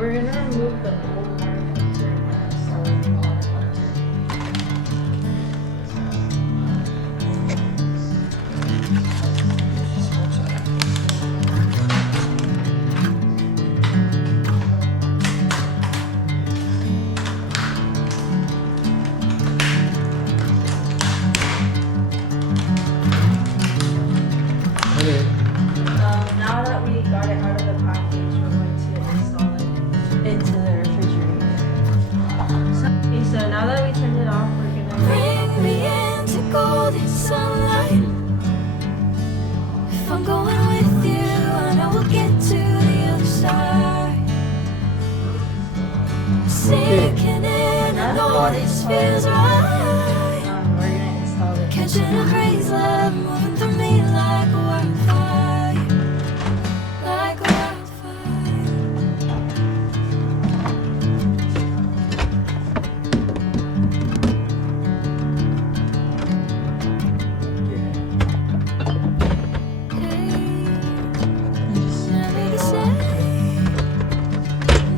We're gonna remove the old markings and install the new one. Okay. Now that we got it out of the package, we're going to install it into the refrigerator. So now that we turned it off, we're gonna Bring me into golden sunlight. If I'm going with you, I know we'll get to the other side. Sinking in, I know this feels right. we're gonna install it. Catching a breeze, love moving through me like a wildfire, like a wildfire. Never the same.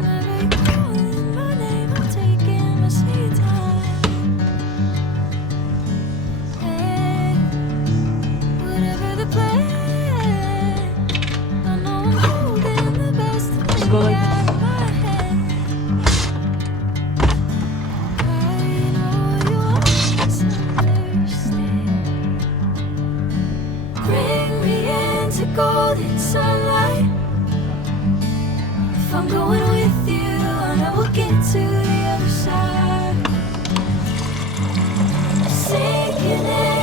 Never you calling my name, I'm taking my sweet time. Hey, whatever the plan, I know I'm holding the best of me go like out of my hand. I know you always understand. Bring me into golden sunlight. If I'm going with you, I know we'll get to the other side. Sinking in,